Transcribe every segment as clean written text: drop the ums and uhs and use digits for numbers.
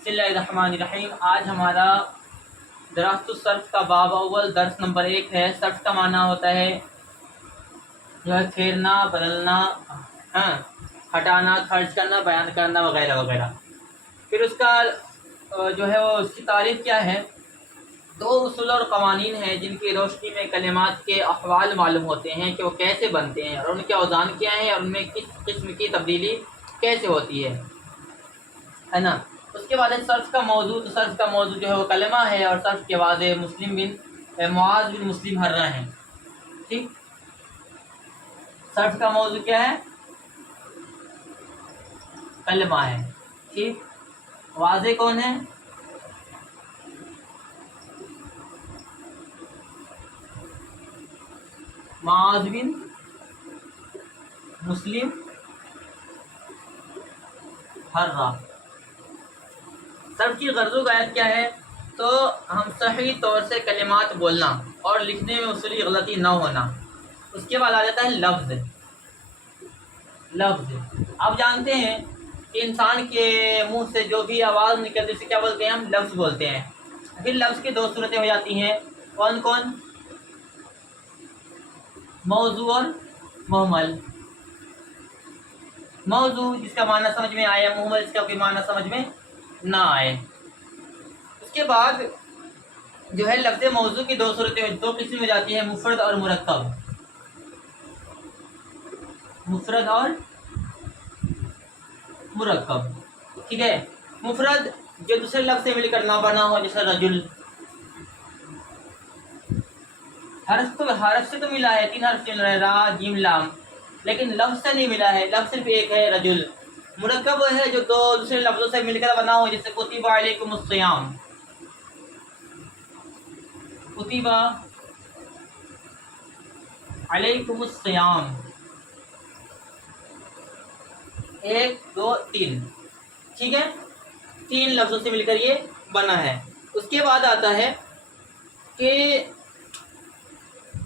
बिस्मिल्लाहिर्रहमानिर्रहीम। आज हमारा दरास्तुस्सर्फ का बाब अव्वल दर्स नंबर 1 है। सर्फ का माना होता है जो है फेरना, बदलना, हाँ, हटाना, खर्च करना, बयान करना वगैरह वगैरह। फिर उसका जो है वो उसकी तारीफ क्या है। दो उसूल और कवानीन हैं जिनकी रोशनी में कलिमात के अहवाल मालूम होते हैं कि वो कैसे बनते हैं और उनके औज़ान क्या हैं और उनमें किस किस्म की तब्दीली कैसे होती है ना। उसके बाद है सर्फ का मौजू। तो सर्फ का मौजू जो है वो कलमा है और सर्फ के बाद मुस्लिम बिन मुआज बिन मुस्लिम हर्रा है। ठीक, सर्फ का मौजू क्या है? कलमा है। ठीक, वाजे कौन है? मुआज बिन मुस्लिम हर्रा। सर्फ की गर्ज़ो गायत क्या है? तो हम सही तौर से कलिमात बोलना और लिखने में उसकी गलती न होना। उसके बाद आ जाता है लफ्ज़। लफ्ज़ आप जानते हैं कि इंसान के मुंह से जो भी आवाज़ निकलती है उसे क्या बोलते हैं? हम लफ्ज़ बोलते हैं। फिर लफ्ज़ की दो सूरतें हो जाती हैं। कौन कौन? मौजू और मुहमल। मौजू जिसका माना समझ में आए, मुहमल जिसका कोई माना समझ में ना आए। उसके बाद जो है लफ्ज़ मौजू की दो सूरतें, दो किस्म हो जाती है, मुफरद और मुरक्कब। मुफरद और मुरक्कब। ठीक है, मुफरद जो दूसरे लफ्ज़ से मिलकर ना बना हो, जैसे रजुल। हर्फ से तो मिला है, 3 हर्फ से मिला है, रा जीम लाम, लेकिन लफ्ज़ से नहीं मिला है। लफ्ज़ सिर्फ एक है, रजुल। मुरक्कब वो है जो दो दूसरे लफ्ज़ों से मिलकर बना हो, जैसे कुतिबा अलैकुमुस सियाम। कुतिबा अलैकुमुस सियाम, 1 2 3। ठीक है, 3 लफ्ज़ों से मिलकर ये बना है। उसके बाद आता है कि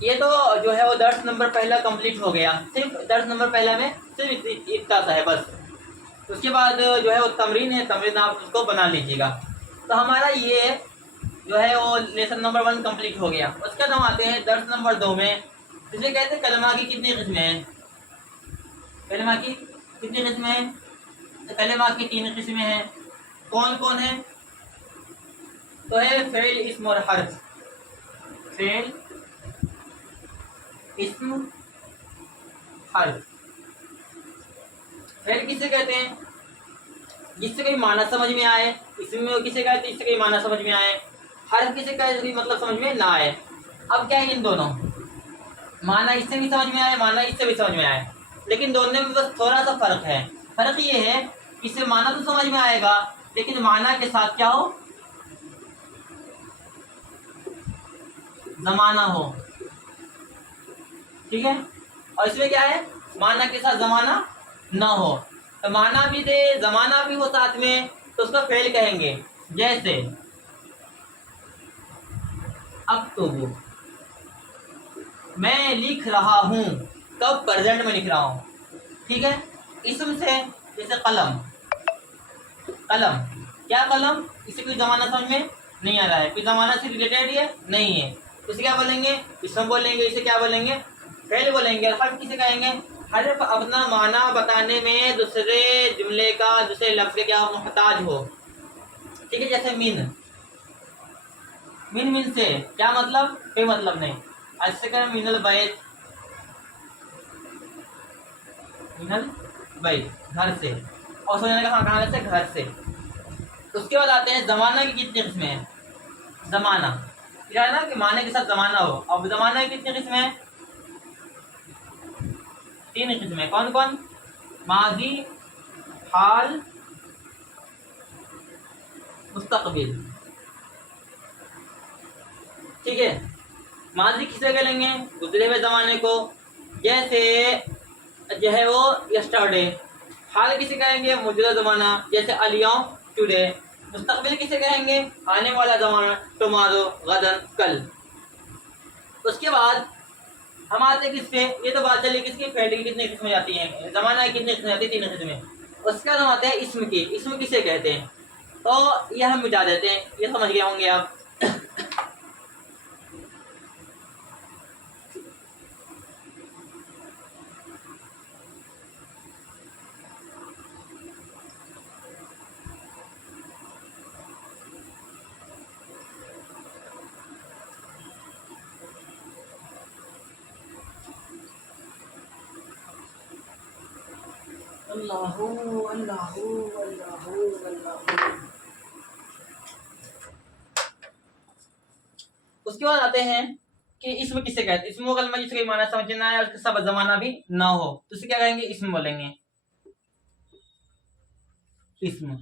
ये तो जो है वो दर्स नंबर पहला कंप्लीट हो गया। सिर्फ दर्स नंबर पहला में सिर्फ इतना सा है बस। उसके बाद जो है वो तमरीन है, तमरीन आप उसको बना लीजिएगा। तो हमारा ये जो है वो लेसन नंबर 1 कंप्लीट हो गया। उसके बाद हम आते हैं दर्स नंबर 2 में। इसे कहते हैं कलमा की कितनी किस्में हैं? कलमा की कितनी किस्में हैं? तो कलमा की 3 किस्में हैं। कौन कौन है? तो है फेल, इस्म और हर्फ। फेल, इस्म, हर्फ। फेल किसे कहते हैं? जिससे कोई माना समझ में आए। इसमें किसे कहते हैं? इससे कोई माना समझ में आए। हर्फ किसे कहते हैं? कोई मतलब समझ में ना आए। अब क्या है, इन दोनों माना इससे भी समझ में आए, माना इससे भी समझ में आए, लेकिन दोनों में बस थोड़ा सा फर्क है। फर्क ये है कि इससे माना तो समझ में आएगा, लेकिन माना के साथ क्या हो? जमाना हो। ठीक है, और इसमें क्या है? माना के साथ जमाना ना हो। तो माना भी दे, जमाना भी हो साथ में, तो उसको फेल कहेंगे। जैसे अब तो वो मैं लिख रहा हूं, कब? प्रेजेंट में लिख रहा हूं। ठीक है, इसम से जैसे कलम। कलम क्या? कलम, इसे कोई जमाना समझ में नहीं आ रहा है, कोई जमाना से रिलेटेड है नहीं है, इसे क्या बोलेंगे? इसम बोलेंगे। इसे क्या बोलेंगे? फेल बोलेंगे। हर्फ किसे कहेंगे? हर्फ अपना माना बताने में दूसरे जुमले का, दूसरे लफ्ज के क्या मुहताज हो। ठीक है, जैसे मिन। मिन मिन से क्या मतलब? कोई मतलब नहीं। ऐसे करें मिनल बैत, मिनल बैत, घर से। और सोचने का कहाँ से? घर से। उसके बाद आते हैं जमाना की कितनी किस्में हैं? जमाना क्या है ना कि माने के साथ जमाना हो। अब जमाना की कितनी किस्में हैं? 3 किस्में। कौन कौन? माजी, हाल, मुस्तकबिल। ठीक है, माजी किसे कहेंगे? गुजरे हुए जमाने को, जैसे जो है वो यस्टरडे। हाल किसे कहेंगे? मौजूदा जमाना, जैसे अलियौम, टुडे। मुस्तकबिल किसे कहेंगे? आने वाला जमाना, टुमारो, गदन, कल। उसके बाद हम आते हैं किस पे? ये तो बात चली किसकी? फेल की कितनी किस्में जाती हैं, जमाना की कितनी किस्में जाती है? 3 किस्में। उसके बाद हम आते हैं इसम की। इसम किसे कहते हैं? तो ये हम मिटा देते हैं, ये समझ गए होंगे आप। अल्लाहू अल्लाहू अल्लाहू अल्लाहू। उसके बाद आते हैं कि इसमें किसे कहते हैं। इसमें अगर मैं जिसका माना समझना है और उसका सब जमाना भी ना हो तो इसे क्या कहेंगे, इसमें बोलेंगे। इसमें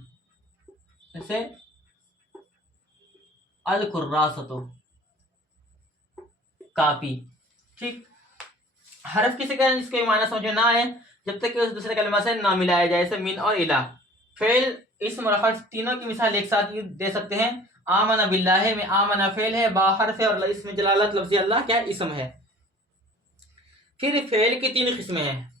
जैसे अल कुर्रासतो, कापी। ठीक, हरफ किसे कहें जिसका माना समझ में ना आए जब तक कि उस दूसरे कलमा से ना मिलाया जाए, जैसे मिन और इला। फेल, इस्म और हर्फ तीनों की मिसाल एक साथ दे सकते हैं। आमना बिल्लाह में आमना फेल है, बा हर्फ है और इसमें जलालत लफ्ज़ अल्लाह क्या है, इस्म है। फिर फेल की तीन किस्में हैं।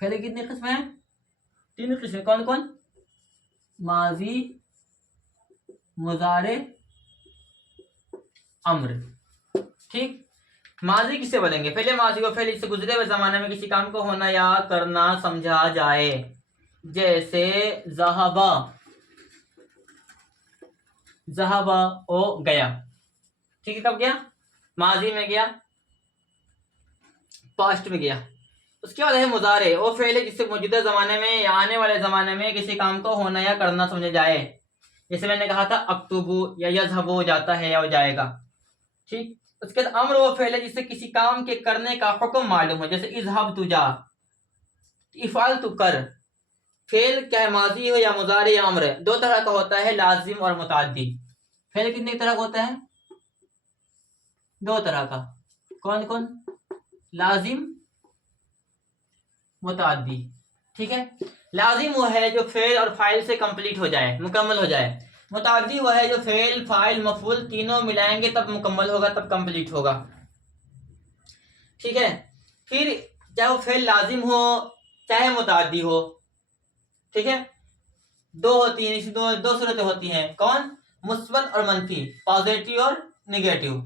फेल की कितनी किस्में हैं, तीन किस्में। कौन कौन, माजी, मुजारे, अम्र। ठीक, माजी किसे बोलेंगे, पहले माजी को पहले इससे गुजरे हुए जमाने में किसी काम को होना या करना समझा जाए, जैसे जहाबा, जहाबा ओ गया। ठीक है, कब गया, माजी में गया, पास्ट में गया। उसके बाद है मुजारे, वो फेल है जिससे मौजूदा जमाने में या आने वाले जमाने में किसी काम को होना या करना समझा जाए, जैसे मैंने कहा था अक्तुबु या यज़हबु हो जाता है या हो जाएगा। ठीक, उसके बाद अम्र वो फेल है जिससे किसी काम के करने का हुक्म मालूम है, जैसे इज़हब तू जा, इफ़ाल तू कर। फेल चाहे माजी हो या मुजारे या अम्र, दो तरह का होता है, लाजिम और मुताद्दी। फेल कितने तरह का होता है, दो तरह का। कौन कौन, लाजिम, मुताद्दी। ठीक है, लाजिम वो है जो फेल और फाइल से कंप्लीट हो जाए, मुकम्मल हो जाए। मुताद्दी वो है जो फेल फाइल मफूल तीनों मिलाएंगे तब मुकम्मल होगा, तब कंप्लीट होगा। ठीक है, फिर चाहे वो फेल लाजिम हो चाहे मुताद्दी हो। ठीक है, दो होती है, दो सूरतें होती हैं। कौन, मुस्बत और मनफी, पॉजिटिव और निगेटिव।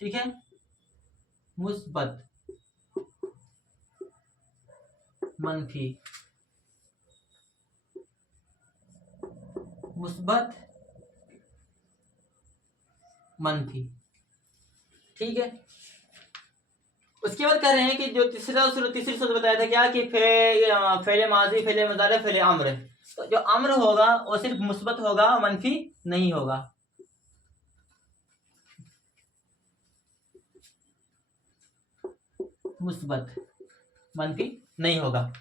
ठीक है, मुस्बत, मनफी, मुस्बत, मनफी। ठीक है, उसके बाद कह रहे हैं कि जो तीसरी सूरत बताया था क्या कि फेले माजी, फेले मुजारे, फेले अम्र। तो जो अम्र होगा वो सिर्फ मुस्बत होगा, मनफी नहीं होगा। मुस्बत, मनफी नहीं होगा।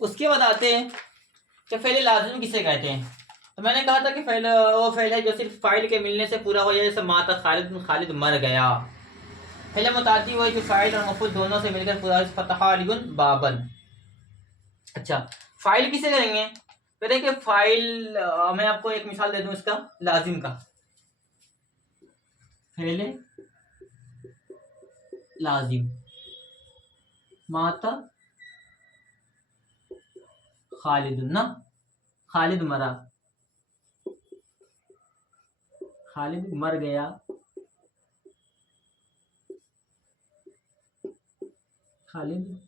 उसके बाद आते हैं कि फेले लाजिम किसे कहते हैं। तो मैंने कहा था कि फेल वो फेल है जो सिर्फ फाइल के मिलने से पूरा हो जाए, जैसे माता खालिद, खालिद मर गया। फेल मुतादी वो जो फाइल और मफूल दोनों से मिलकर पूरा, फतह अलियुन बाबन। अच्छा, फाइल किसे करेंगे, तो देखिए फाइल मैं आपको एक मिसाल दे दूं इसका लाजिम का। फेले लाजिम, माता खालिद, ना खालिद मरा, खालिद मर गया, खालिद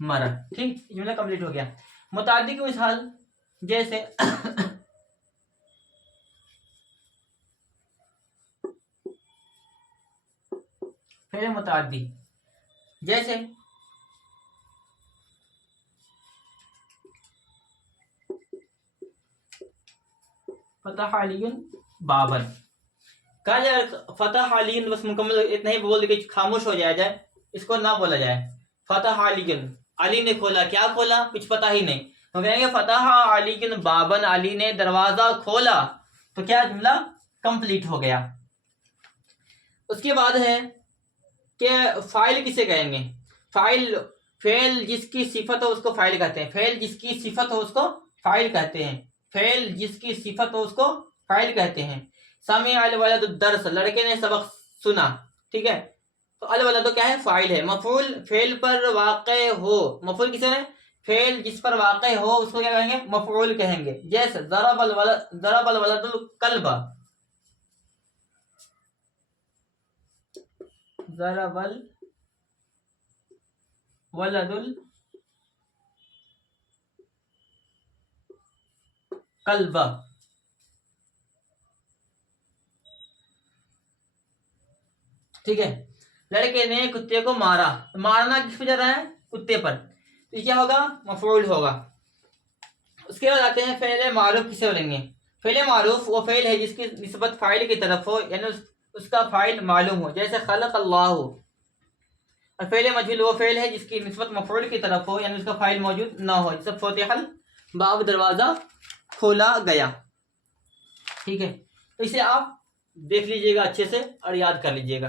मरा। ठीक, जुमला कंप्लीट हो गया। मुताद्दी की मिसाल जैसे फेल मुताद्दी, जैसे फतह अलियुन बाबर। कहा जाए फतह अलियुन, बस मुकम्मल इतना ही बोल के खामोश हो जाए, इसको ना बोला जाए। फतह अलियुन, अली ने खोला, क्या खोला, कुछ पता ही नहीं, तो कहेंगे फतह अलियुन बाबन, अली ने दरवाजा खोला, तो क्या जुमला कंप्लीट हो गया। उसके बाद है कि फाइल किसे कहेंगे, फाइल फेल जिसकी सिफत हो उसको फाइल कहते हैं, फेल जिसकी सिफत हो उसको फाइल कहते हैं, फेल जिसकी सिफत हो उसको फाइल कहते हैं। समी अल वलद दर्स, लड़के ने सबक सुना। ठीक है, तो अल वलद क्या है, फाइल है। मफूल फेल पर वाक़े हो, मफूल किसे है, फेल जिस पर वाक़े हो उसको क्या कहेंगे, मफूल कहेंगे। जैसे ज़रबल वलदुल कल्बा, ज़रबल वलदुल कल्बा। ठीक है, लड़के ने कुत्ते को मारा, मारना किस पे जा रहा है, कुत्ते पर, तो क्या होगा, मफूल होगा। उसके बाद आते हैं फ़ेल मारूफ किसे बोलेंगे। फ़ेल मारूफ वो फ़ेल है जिसकी निस्बत फ़ाइल की तरफ हो, यानी उसका फ़ाइल मालूम हो, जैसे खलक अल्लाह। और फ़ेल मजहूल वो फ़ेल है जिसकी निस्बत मफूल की तरफ हो, यानी उसका फ़ाइल मौजूद ना हो, जैसे फ़ुतिहल बाब, दरवाज़ा खोला गया। ठीक है, तो इसे आप देख लीजिएगा अच्छे से और याद कर लीजिएगा।